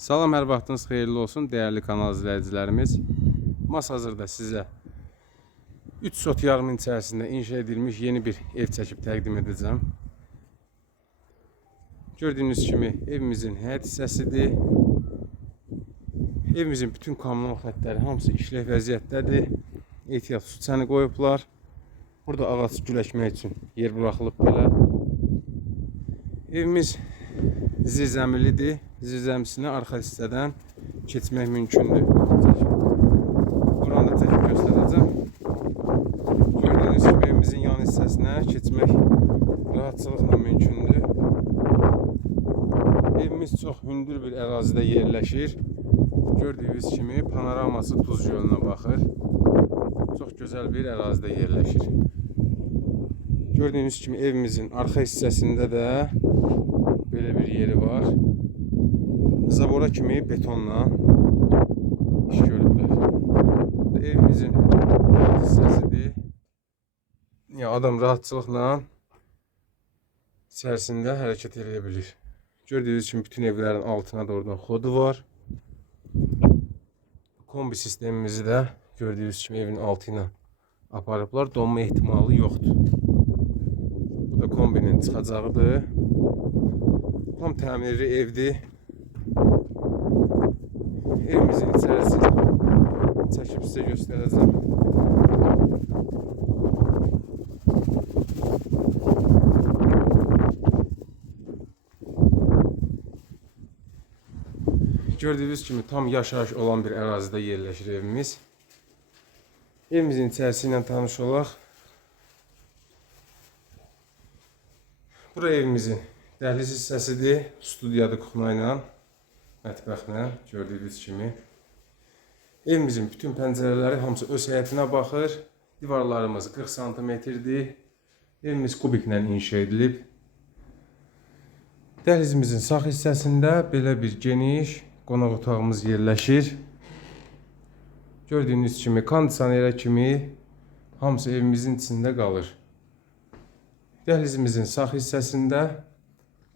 Salam, hər vaxtınız xeyirli olsun, dəyərli kanal izləyicilərimiz. Mas hazırda sizə 3 sot yarımın içərisində inşa edilmiş yeni bir ev çəkib təqdim edəcəm. Gördüyünüz kimi evimizin həyət hissəsidir. Evimizin bütün kommunal xəttləri hamısı işlək vəziyyətdədir. Ehtiyat su çəni qoyublar. Burada ağac güləşmək üçün yer buraxılıb belə. Evimiz zirzəmilidir. Zirzəmisinə arxa hissədən keçmək mümkündür. Buranı da çəkib göstərəcəm. Gördüyünüz kimi evimizin yan hissəsinə keçmək rahatçılıqla mümkündür. Evimiz çox hündür bir ərazidə yerləşir. Gördüyünüz kimi panoraması Tuz gölünə baxır. Çox gözəl bir ərazidə yerləşir. Gördüyünüz kimi evimizin arxa hissəsində də belə bir yeri var. Zabora kimi betonla iş görüblər. Evimizin hissəsidir. Ya adam rahatçılıqla içərisində hərəkət edə bilir. Gördüyünüz kimi bütün evlərin altına da oradan xodu var. Kombi sistemimizi də gördüyünüz kimi evin altı ilə aparıblar. Donma ehtimalı yoxdur. Da kombinin çıxacağıdır. Tam təmirli evdir. Evimizin içərisini çəkib sizə göstərəcəm. Gördüyünüz kimi tam yaşayış olan bir ərazidə yerləşir evimiz. Evimizin içərisi ilə tanış olaq. Bura evimizin dəhliz hissəsidir. Studiyadır kuxna ilə, mətbəxlə gördüyünüz kimi. Evimizin bütün pəncərələri hamısı öz həyətinə baxır. Divarlarımız 40 santimetrdir. Evimiz kubiklə inşa edilib. Dəhlizimizin sağ hissəsində belə bir geniş qonaq otağımız yerləşir. Gördüyünüz kimi kondisionerə kimi hamısı evimizin içində qalır. Dəhlizimizin sağ hissəsində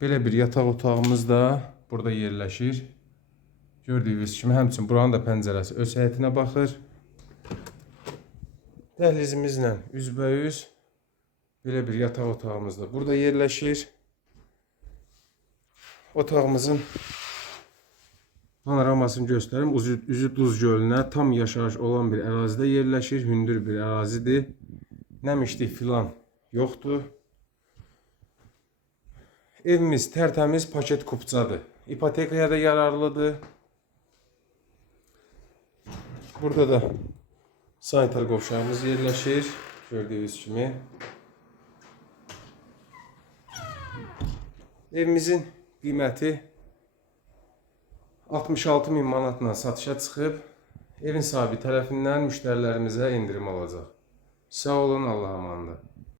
belə bir yataq otağımız da burada yerləşir. Gördüyünüz kimi həmçinin buranın da pəncərəsi öz həyətinə baxır. Dəhlizimizlə üzbəüz belə bir yataq otağımız da burada yerləşir. Otağımızın panoramasını göstərim. Üzü, üzü Duz gölünə tam yaşayış olan bir ərazidə yerləşir. Hündür bir ərazidir. Nəmişlik filan yoxdur. Evimiz tərtəmiz paket kupçadır. İpotekaya da yararlıdır. Burada da sanitar qovşağımız yerləşir. Gördüyünüz kimi. Evimizin qiyməti 66 min manatla satışa çıxıb. Evin sahibi tərəfindən müştərilərimizə endirim alacaq. Sağ olun, Allah'a emanet.